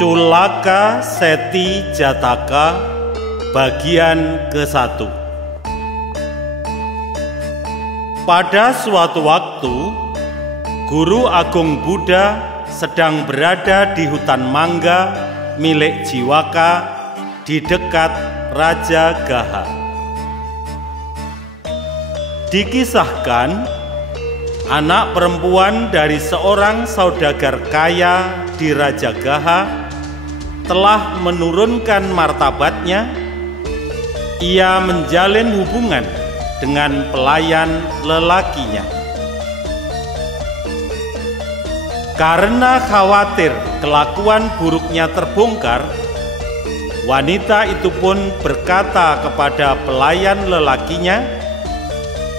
Culaka Seti Jataka bagian ke-1. Pada suatu waktu, Guru Agung Buddha sedang berada di hutan mangga milik Jiwaka di dekat Raja Gaha. Dikisahkan, anak perempuan dari seorang saudagar kaya di Raja Gaha telah menurunkan martabatnya. Ia menjalin hubungan dengan pelayan lelakinya. Karena khawatir kelakuan buruknya terbongkar, wanita itu pun berkata kepada pelayan lelakinya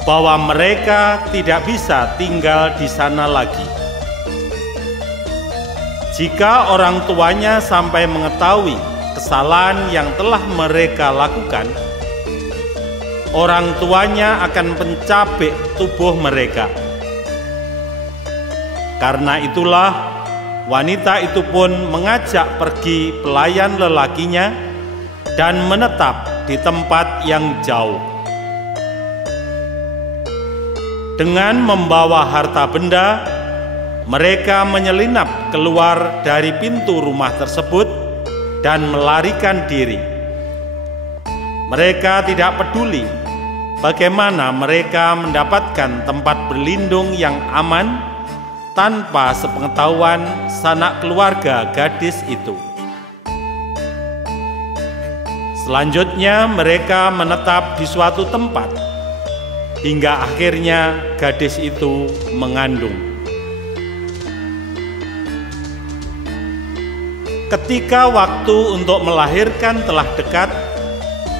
bahwa mereka tidak bisa tinggal di sana lagi. Jika orang tuanya sampai mengetahui kesalahan yang telah mereka lakukan, orang tuanya akan mencabik tubuh mereka. Karena itulah wanita itu pun mengajak pergi pelayan lelakinya dan menetap di tempat yang jauh. Dengan membawa harta benda, mereka menyelinap keluar dari pintu rumah tersebut dan melarikan diri. Mereka tidak peduli bagaimana mereka mendapatkan tempat berlindung yang aman tanpa sepengetahuan sanak keluarga gadis itu. Selanjutnya mereka menetap di suatu tempat hingga akhirnya gadis itu mengandung. Ketika waktu untuk melahirkan telah dekat,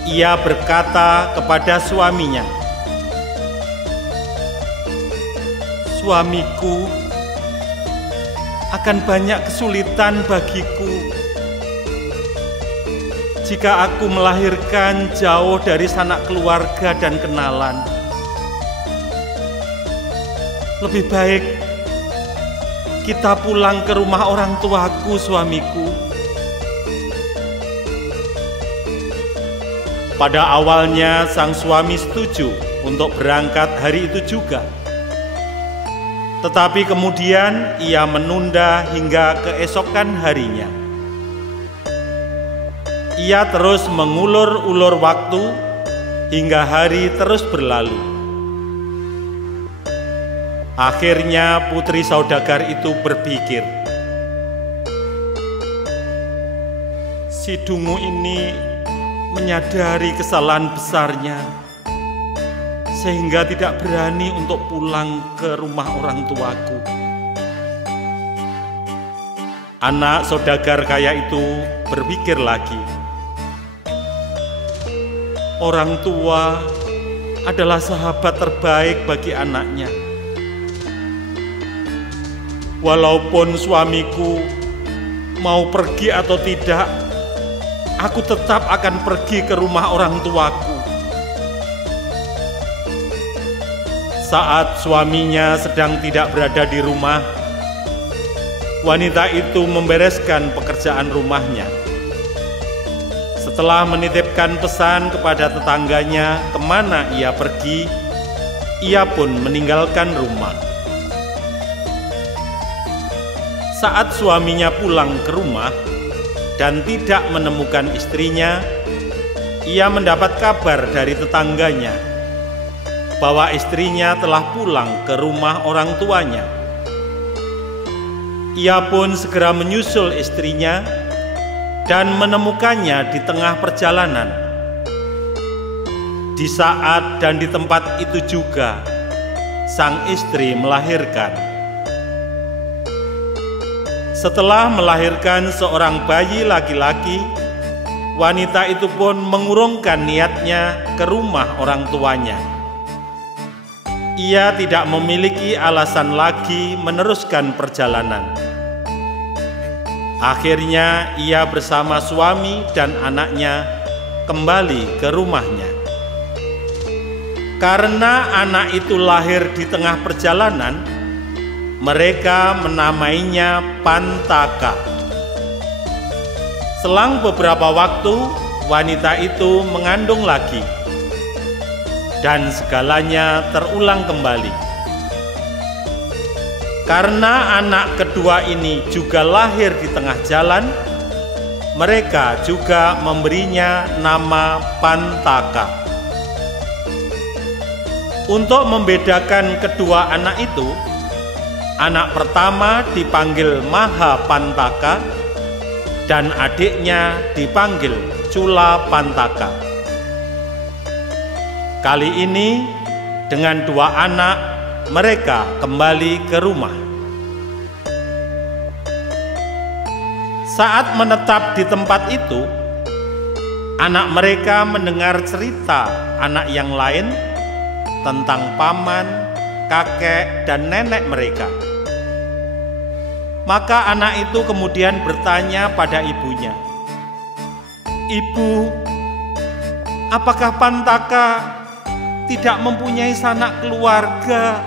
ia berkata kepada suaminya, "Suamiku, akan banyak kesulitan bagiku jika aku melahirkan jauh dari sanak keluarga dan kenalan. Lebih baik kita pulang ke rumah orang tuaku, suamiku." Pada awalnya sang suami setuju untuk berangkat hari itu juga. Tetapi kemudian ia menunda hingga keesokan harinya. Ia terus mengulur-ulur waktu hingga hari terus berlalu. Akhirnya putri saudagar itu berpikir, "Si dungu ini menyadari kesalahan besarnya sehingga tidak berani untuk pulang ke rumah orang tuaku." Anak saudagar kaya itu berpikir lagi, orang tua adalah sahabat terbaik bagi anaknya. Walaupun suamiku mau pergi atau tidak, aku tetap akan pergi ke rumah orang tuaku. Saat suaminya sedang tidak berada di rumah, wanita itu membereskan pekerjaan rumahnya. Setelah menitipkan pesan kepada tetangganya kemana ia pergi, ia pun meninggalkan rumah. Saat suaminya pulang ke rumah dan tidak menemukan istrinya, ia mendapat kabar dari tetangganya bahwa istrinya telah pulang ke rumah orang tuanya. Ia pun segera menyusul istrinya dan menemukannya di tengah perjalanan. Di saat dan di tempat itu juga sang istri melahirkan. Setelah melahirkan seorang bayi laki-laki, wanita itu pun mengurungkan niatnya ke rumah orang tuanya. Ia tidak memiliki alasan lagi meneruskan perjalanan. Akhirnya ia bersama suami dan anaknya kembali ke rumahnya. Karena anak itu lahir di tengah perjalanan, mereka menamainya Pantaka. Selang beberapa waktu, wanita itu mengandung lagi, dan segalanya terulang kembali. Karena anak kedua ini juga lahir di tengah jalan, mereka juga memberinya nama Pantaka. Untuk membedakan kedua anak itu, anak pertama dipanggil Mahapantaka dan adiknya dipanggil Culapantaka. Kali ini dengan dua anak mereka kembali ke rumah. Saat menetap di tempat itu, anak mereka mendengar cerita anak yang lain tentang paman, kakek, dan nenek mereka. Maka anak itu kemudian bertanya pada ibunya, "Ibu, apakah Pantaka tidak mempunyai sanak keluarga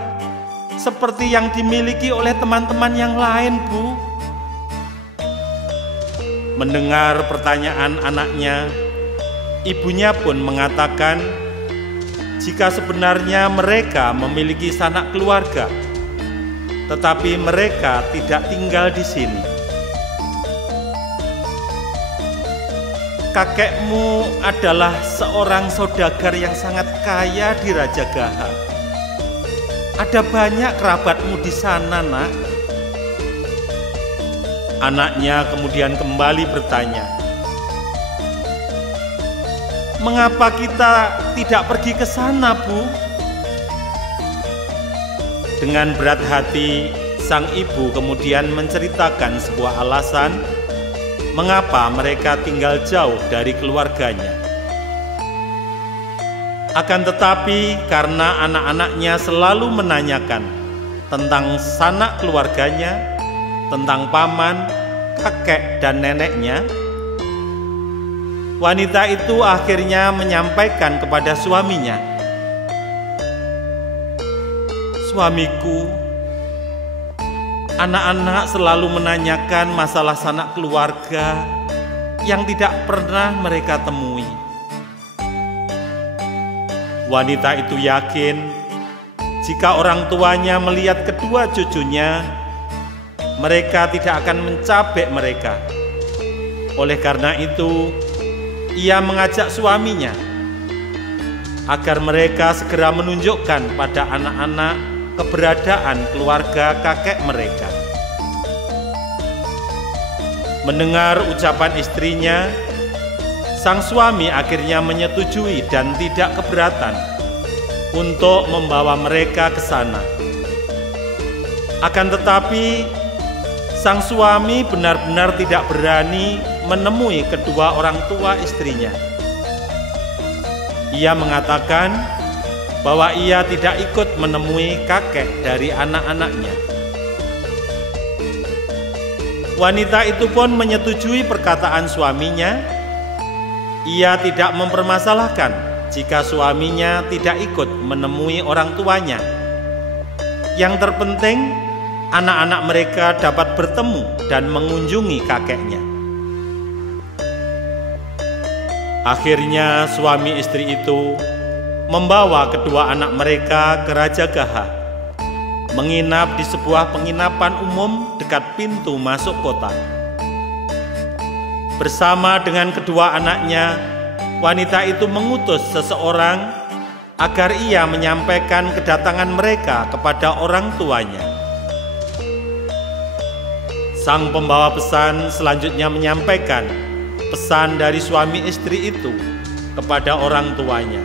seperti yang dimiliki oleh teman-teman yang lain, Bu?" Mendengar pertanyaan anaknya, ibunya pun mengatakan, jika sebenarnya mereka memiliki sanak keluarga, tetapi mereka tidak tinggal di sini. "Kakekmu adalah seorang saudagar yang sangat kaya di Rajagaha. Ada banyak kerabatmu di sana, Nak." Anaknya kemudian kembali bertanya, "Mengapa kita tidak pergi ke sana, Bu?" Dengan berat hati, sang ibu kemudian menceritakan sebuah alasan mengapa mereka tinggal jauh dari keluarganya. Akan tetapi karena anak-anaknya selalu menanyakan tentang sanak keluarganya, tentang paman, kakek, dan neneknya, wanita itu akhirnya menyampaikan kepada suaminya, "Suamiku, anak-anak selalu menanyakan masalah sanak keluarga yang tidak pernah mereka temui." Wanita itu yakin jika orang tuanya melihat kedua cucunya, mereka tidak akan mencabek mereka. Oleh karena itu, ia mengajak suaminya agar mereka segera menunjukkan pada anak-anak keberadaan keluarga kakek mereka. Mendengar ucapan istrinya, sang suami akhirnya menyetujui dan tidak keberatan untuk membawa mereka ke sana. Akan tetapi, sang suami benar-benar tidak berani menemui kedua orang tua istrinya. Ia mengatakan bahwa ia tidak ikut menemui kakek dari anak-anaknya. Wanita itu pun menyetujui perkataan suaminya. Ia tidak mempermasalahkan jika suaminya tidak ikut menemui orang tuanya. Yang terpenting, anak-anak mereka dapat bertemu dan mengunjungi kakeknya. Akhirnya suami istri itu membawa kedua anak mereka ke Rajagaha, menginap di sebuah penginapan umum dekat pintu masuk kota. Bersama dengan kedua anaknya, wanita itu mengutus seseorang agar ia menyampaikan kedatangan mereka kepada orang tuanya. Sang pembawa pesan selanjutnya menyampaikan pesan dari suami istri itu kepada orang tuanya.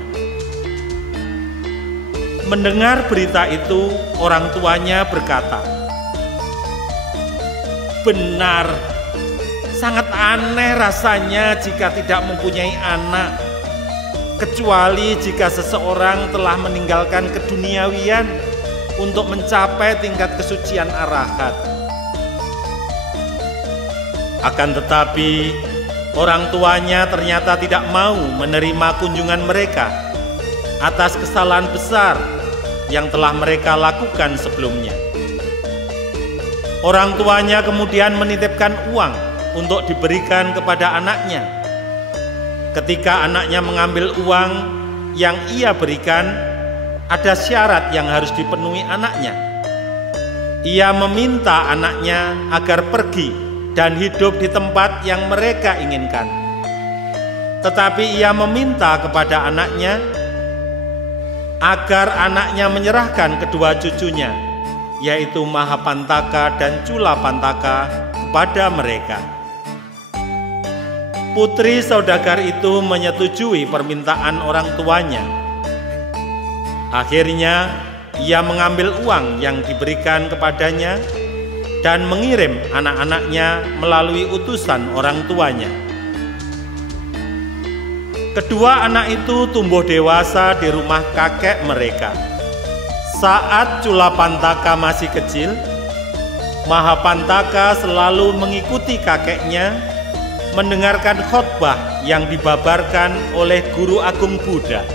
Mendengar berita itu, orang tuanya berkata, "Benar, sangat aneh rasanya jika tidak mempunyai anak, kecuali jika seseorang telah meninggalkan keduniawian untuk mencapai tingkat kesucian arahat." Akan tetapi, orang tuanya ternyata tidak mau menerima kunjungan mereka atas kesalahan besar yang telah mereka lakukan sebelumnya. Orang tuanya kemudian menitipkan uang untuk diberikan kepada anaknya. Ketika anaknya mengambil uang yang ia berikan, ada syarat yang harus dipenuhi anaknya. Ia meminta anaknya agar pergi dan hidup di tempat yang mereka inginkan. Tetapi ia meminta kepada anaknya agar anaknya menyerahkan kedua cucunya, yaitu Mahapantaka dan Culapantaka, kepada mereka. Putri saudagar itu menyetujui permintaan orang tuanya. Akhirnya ia mengambil uang yang diberikan kepadanya dan mengirim anak-anaknya melalui utusan orang tuanya. Kedua anak itu tumbuh dewasa di rumah kakek mereka. Saat Culapantaka masih kecil, Mahapantaka selalu mengikuti kakeknya mendengarkan khotbah yang dibabarkan oleh guru agung Buddha.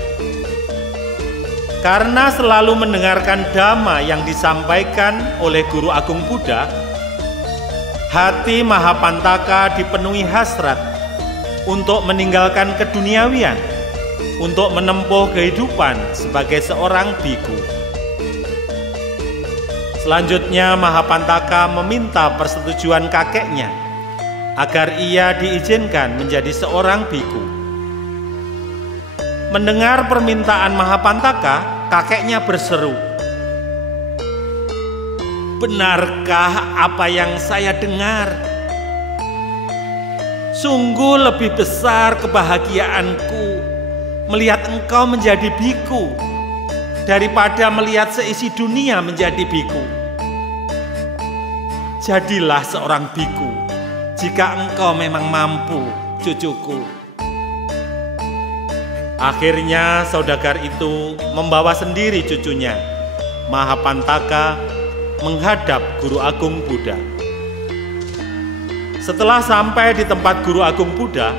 Karena selalu mendengarkan dhamma yang disampaikan oleh guru agung Buddha, hati Mahapantaka dipenuhi hasrat untuk meninggalkan keduniawian, untuk menempuh kehidupan sebagai seorang biku. Selanjutnya Mahapantaka meminta persetujuan kakeknya agar ia diizinkan menjadi seorang biku. Mendengar permintaan Mahapantaka, kakeknya berseru, "Benarkah apa yang saya dengar? Sungguh lebih besar kebahagiaanku melihat engkau menjadi biku daripada melihat seisi dunia menjadi biku. Jadilah seorang biku jika engkau memang mampu, cucuku." Akhirnya saudagar itu membawa sendiri cucunya, Mahapantaka, menghadap guru agung Buddha. Setelah sampai di tempat guru agung Buddha,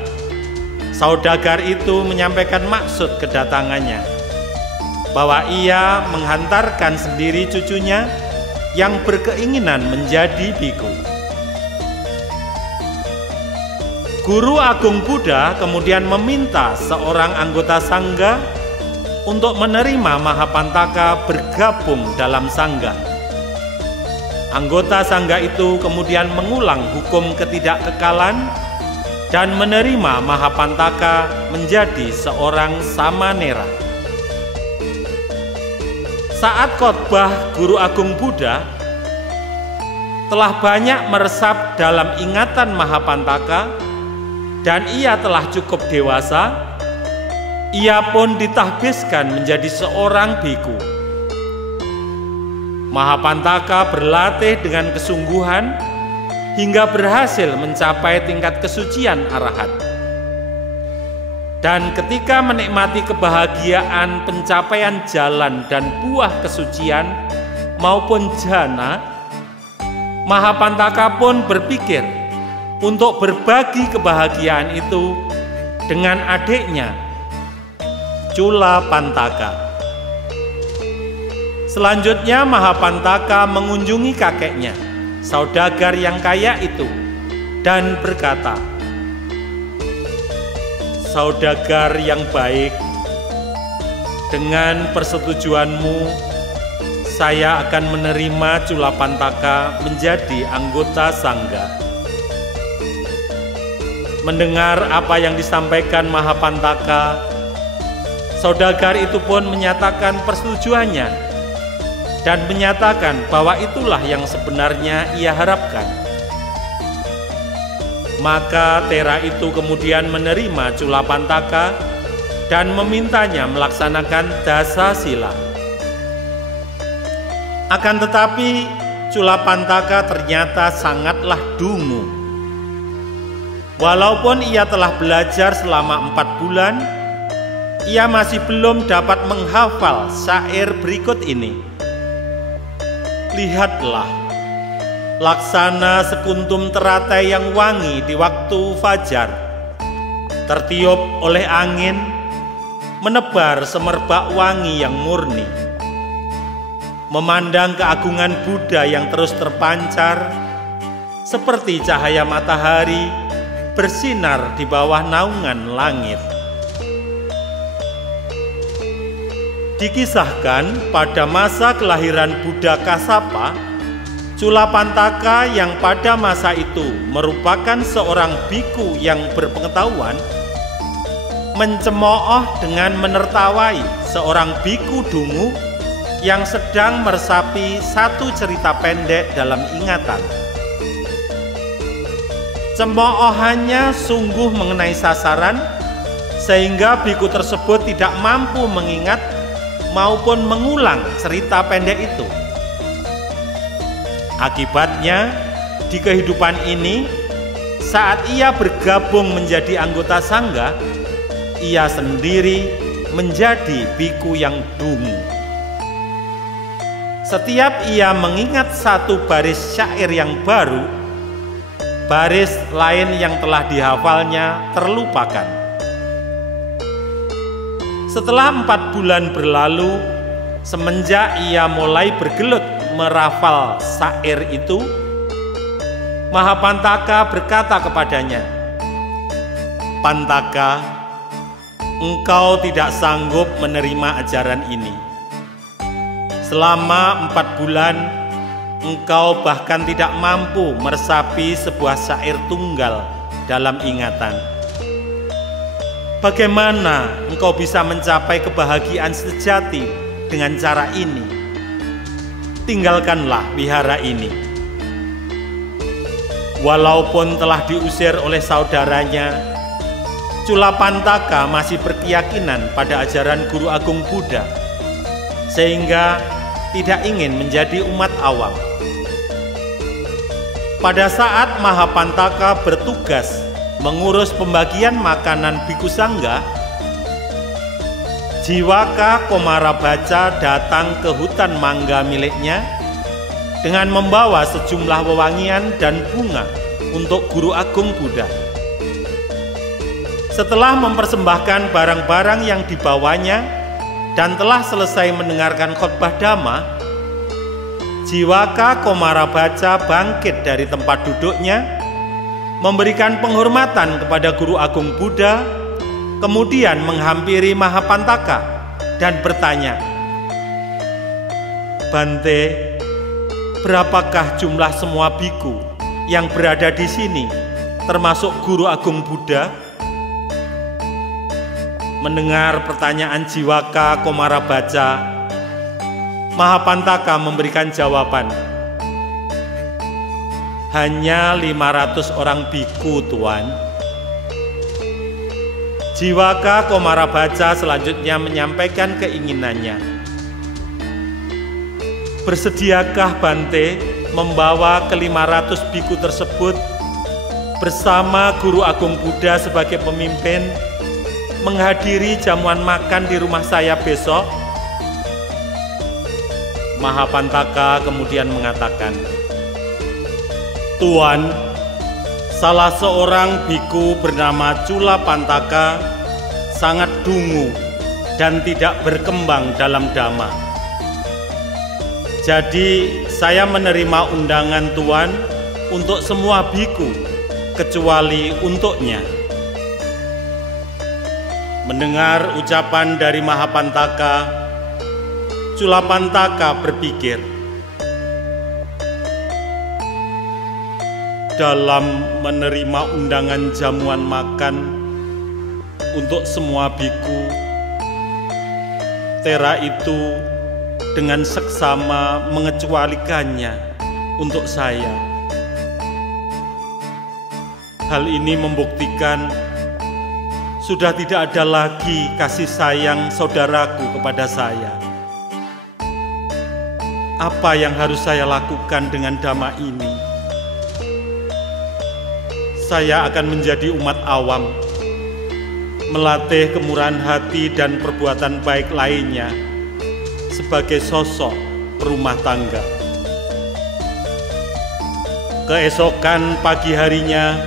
saudagar itu menyampaikan maksud kedatangannya, bahwa ia menghantarkan sendiri cucunya yang berkeinginan menjadi biku. Guru agung Buddha kemudian meminta seorang anggota sangga untuk menerima Mahapantaka bergabung dalam sangga. Anggota sangga itu kemudian mengulang hukum ketidakkekalan dan menerima Mahapantaka menjadi seorang samanera. Saat khotbah guru agung Buddha telah banyak meresap dalam ingatan Mahapantaka dan ia telah cukup dewasa, ia pun ditahbiskan menjadi seorang biku. Mahapantaka berlatih dengan kesungguhan hingga berhasil mencapai tingkat kesucian arahat. Dan ketika menikmati kebahagiaan pencapaian jalan dan buah kesucian maupun jana, Mahapantaka pun berpikir untuk berbagi kebahagiaan itu dengan adiknya, Culapantaka. Selanjutnya Mahapantaka mengunjungi kakeknya, saudagar yang kaya itu, dan berkata, "Saudagar yang baik, dengan persetujuanmu, saya akan menerima Culapantaka menjadi anggota sangga." Mendengar apa yang disampaikan Mahapantaka, saudagar itu pun menyatakan persetujuannya dan menyatakan bahwa itulah yang sebenarnya ia harapkan. Maka Tera itu kemudian menerima Culapantaka dan memintanya melaksanakan dasa sila. Akan tetapi Culapantaka ternyata sangatlah dungu. Walaupun ia telah belajar selama 4 bulan, ia masih belum dapat menghafal syair berikut ini. "Lihatlah, laksana sekuntum teratai yang wangi di waktu fajar, tertiup oleh angin, menebar semerbak wangi yang murni. Memandang keagungan Buddha yang terus terpancar, seperti cahaya matahari bersinar di bawah naungan langit. Dikisahkan pada masa kelahiran Buddha Kassapa, Culapantaka yang pada masa itu merupakan seorang biku yang berpengetahuan, mencemooh dengan menertawai seorang biku dungu yang sedang meresapi satu cerita pendek dalam ingatan. Cemoohannya sungguh mengenai sasaran, sehingga biku tersebut tidak mampu mengingat maupun mengulang cerita pendek itu. Akibatnya, di kehidupan ini, saat ia bergabung menjadi anggota sangga, ia sendiri menjadi biku yang dungu. Setiap ia mengingat satu baris syair yang baru, baris lain yang telah dihafalnya terlupakan. Setelah 4 bulan berlalu, semenjak ia mulai bergelut merafal syair itu, Mahapantaka berkata kepadanya, "Pantaka, engkau tidak sanggup menerima ajaran ini. Selama 4 bulan, engkau bahkan tidak mampu meresapi sebuah syair tunggal dalam ingatan. Bagaimana engkau bisa mencapai kebahagiaan sejati dengan cara ini? Tinggalkanlah wihara ini." Walaupun telah diusir oleh saudaranya, Culapantaka masih berkeyakinan pada ajaran Guru Agung Buddha, sehingga tidak ingin menjadi umat awam. Pada saat Mahapantaka bertugas mengurus pembagian makanan biku sangga, Jiwaka Komarabaca datang ke hutan mangga miliknya dengan membawa sejumlah wewangian dan bunga untuk Guru Agung Buddha. Setelah mempersembahkan barang-barang yang dibawanya dan telah selesai mendengarkan khotbah Dhamma, Jiwaka Komarabaca bangkit dari tempat duduknya, memberikan penghormatan kepada Guru Agung Buddha, kemudian menghampiri Mahapantaka dan bertanya, "Bante, berapakah jumlah semua biku yang berada di sini, termasuk Guru Agung Buddha?" Mendengar pertanyaan Jiwaka Komarabaca, Mahapantaka memberikan jawaban, "Hanya 500 orang biku, Tuan." Jiwaka Komarabaca selanjutnya menyampaikan keinginannya, "Bersediakah Bante membawa ke-500 biku tersebut bersama Guru Agung Buddha sebagai pemimpin menghadiri jamuan makan di rumah saya besok?" Mahapantaka kemudian mengatakan, "Tuan, salah seorang biku bernama Culapantaka sangat dungu dan tidak berkembang dalam Dhamma. Jadi saya menerima undangan Tuan untuk semua biku kecuali untuknya." Mendengar ucapan dari Mahapantaka, Culapantaka berpikir, dalam menerima undangan jamuan makan untuk semua biku, Tera itu dengan seksama mengecualikannya untuk saya. Hal ini membuktikan sudah tidak ada lagi kasih sayang saudaraku kepada saya. Apa yang harus saya lakukan dengan Dhamma ini? Saya akan menjadi umat awam, melatih kemurahan hati dan perbuatan baik lainnya sebagai sosok rumah tangga. Keesokan pagi harinya,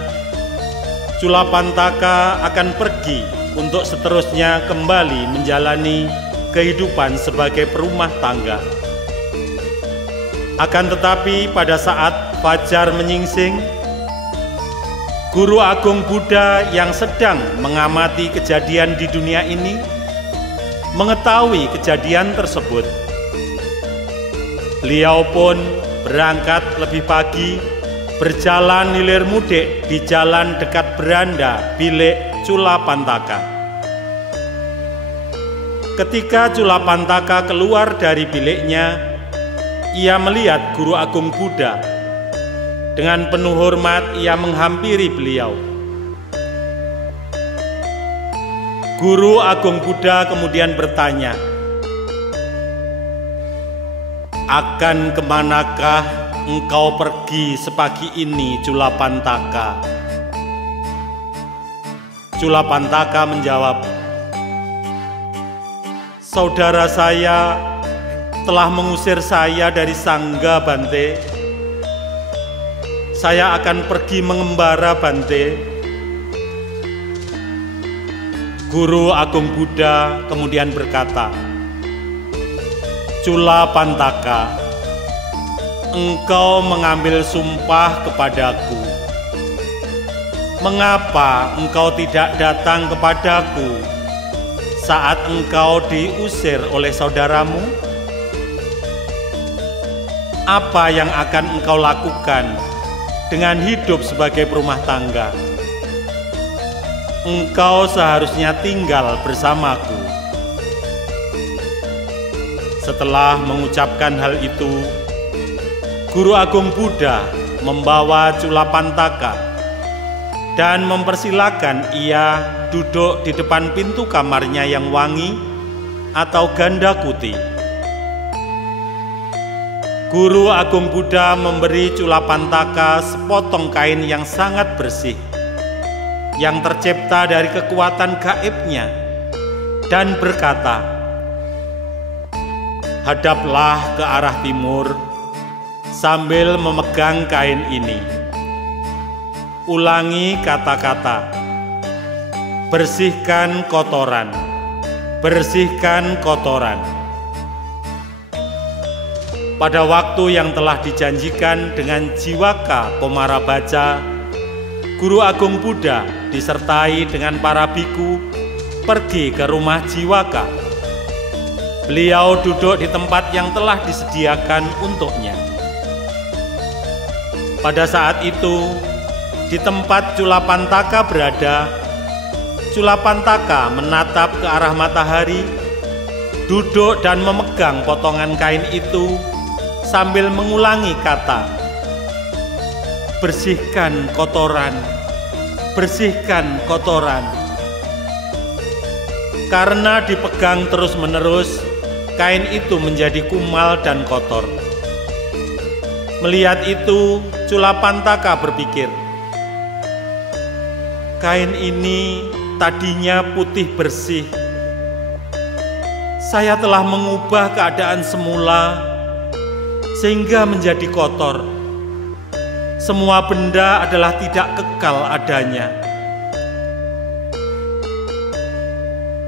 Culapantaka akan pergi untuk seterusnya kembali menjalani kehidupan sebagai perumah tangga. Akan tetapi pada saat fajar menyingsing, Guru Agung Buddha yang sedang mengamati kejadian di dunia ini mengetahui kejadian tersebut. Beliau pun berangkat lebih pagi, berjalan hilir mudik di jalan dekat beranda bilik Culapantaka. Ketika Culapantaka keluar dari biliknya, ia melihat Guru Agung Buddha. Dengan penuh hormat ia menghampiri beliau. Guru Agung Buddha kemudian bertanya, "Akan kemanakah engkau pergi sepagi ini, Culapantaka?" Culapantaka menjawab, "Saudara saya telah mengusir saya dari Sangga, Bante. Saya akan pergi mengembara, Bante." Guru Agung Buddha kemudian berkata, "Culapantaka, engkau mengambil sumpah kepadaku. Mengapa engkau tidak datang kepadaku saat engkau diusir oleh saudaramu? Apa yang akan engkau lakukan dengan hidup sebagai perumah tangga? Engkau seharusnya tinggal bersamaku." Setelah mengucapkan hal itu, Guru Agung Buddha membawa Culapantaka dan mempersilakan ia duduk di depan pintu kamarnya yang wangi atau Gandakuti. Guru Agung Buddha memberi Culapantaka sepotong kain yang sangat bersih, yang tercipta dari kekuatan gaibnya, dan berkata, "Hadaplah ke arah timur sambil memegang kain ini. Ulangi kata-kata, bersihkan kotoran, bersihkan kotoran." Pada waktu yang telah dijanjikan dengan Jiwaka Komarabaca, Guru Agung Buddha disertai dengan para biku pergi ke rumah Jiwaka. Beliau duduk di tempat yang telah disediakan untuknya. Pada saat itu, di tempat Culapantaka berada, Culapantaka menatap ke arah matahari, duduk dan memegang potongan kain itu sambil mengulangi kata, "Bersihkan kotoran, bersihkan kotoran." Karena dipegang terus-menerus, kain itu menjadi kumal dan kotor. Melihat itu, Culapantaka berpikir, "Kain ini tadinya putih bersih. Saya telah mengubah keadaan semula sehingga menjadi kotor. Semua benda adalah tidak kekal adanya."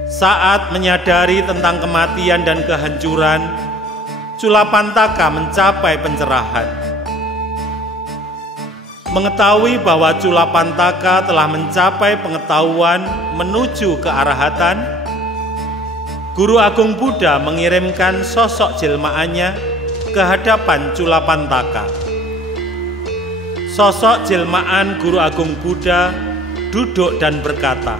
Saat menyadari tentang kematian dan kehancuran, Culapantaka mencapai pencerahan. Mengetahui bahwa Culapantaka telah mencapai pengetahuan menuju ke arahatan, Guru Agung Buddha mengirimkan sosok jelmaannya ke hadapan Culapantaka. Sosok jelmaan Guru Agung Buddha duduk dan berkata,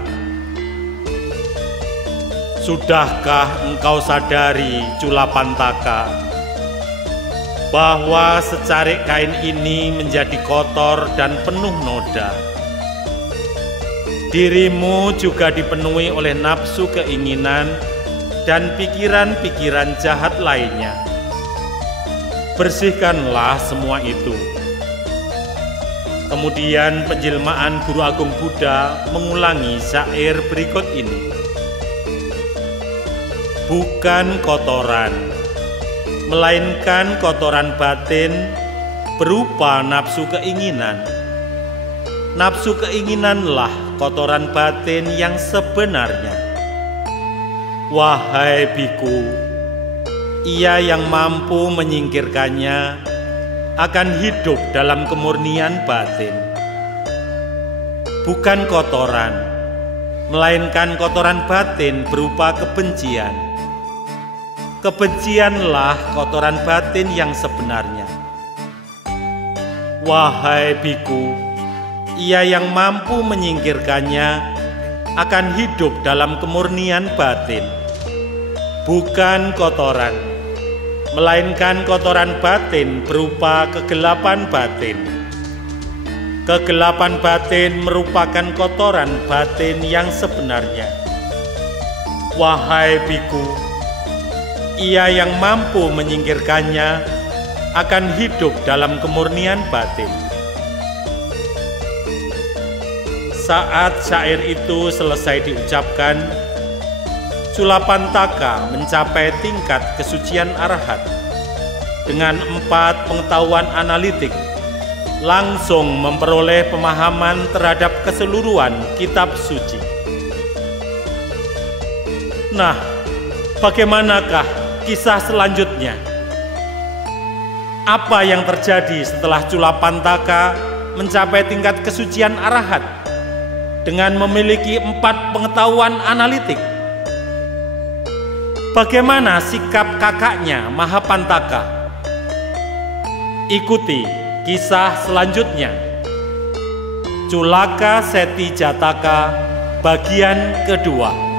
"Sudahkah engkau sadari, Culapantaka, bahwa secarik kain ini menjadi kotor dan penuh noda? Dirimu juga dipenuhi oleh nafsu keinginan dan pikiran-pikiran jahat lainnya. Bersihkanlah semua itu." Kemudian penjelmaan Guru Agung Buddha mengulangi syair berikut ini, "Bukan kotoran, melainkan kotoran batin berupa nafsu keinginan. Nafsu keinginanlah kotoran batin yang sebenarnya. Wahai biku, ia yang mampu menyingkirkannya akan hidup dalam kemurnian batin. bukan kotoran, melainkan kotoran batin berupa kebencian. Kebencianlah kotoran batin yang sebenarnya. Wahai biku, ia yang mampu menyingkirkannya akan hidup dalam kemurnian batin, bukan kotoran, melainkan kotoran batin berupa kegelapan batin. Kegelapan batin merupakan kotoran batin yang sebenarnya. Wahai biku, ia yang mampu menyingkirkannya akan hidup dalam kemurnian batin. Saat syair itu selesai diucapkan, Culapantaka mencapai tingkat kesucian arahat dengan 4 pengetahuan analitik, langsung memperoleh pemahaman terhadap keseluruhan kitab suci. Nah, bagaimanakah kisah selanjutnya? Apa yang terjadi setelah Culapantaka mencapai tingkat kesucian arahat dengan memiliki 4 pengetahuan analitik? Bagaimana sikap kakaknya Mahapantaka? Ikuti kisah selanjutnya. Culaka Seti Jataka bagian kedua.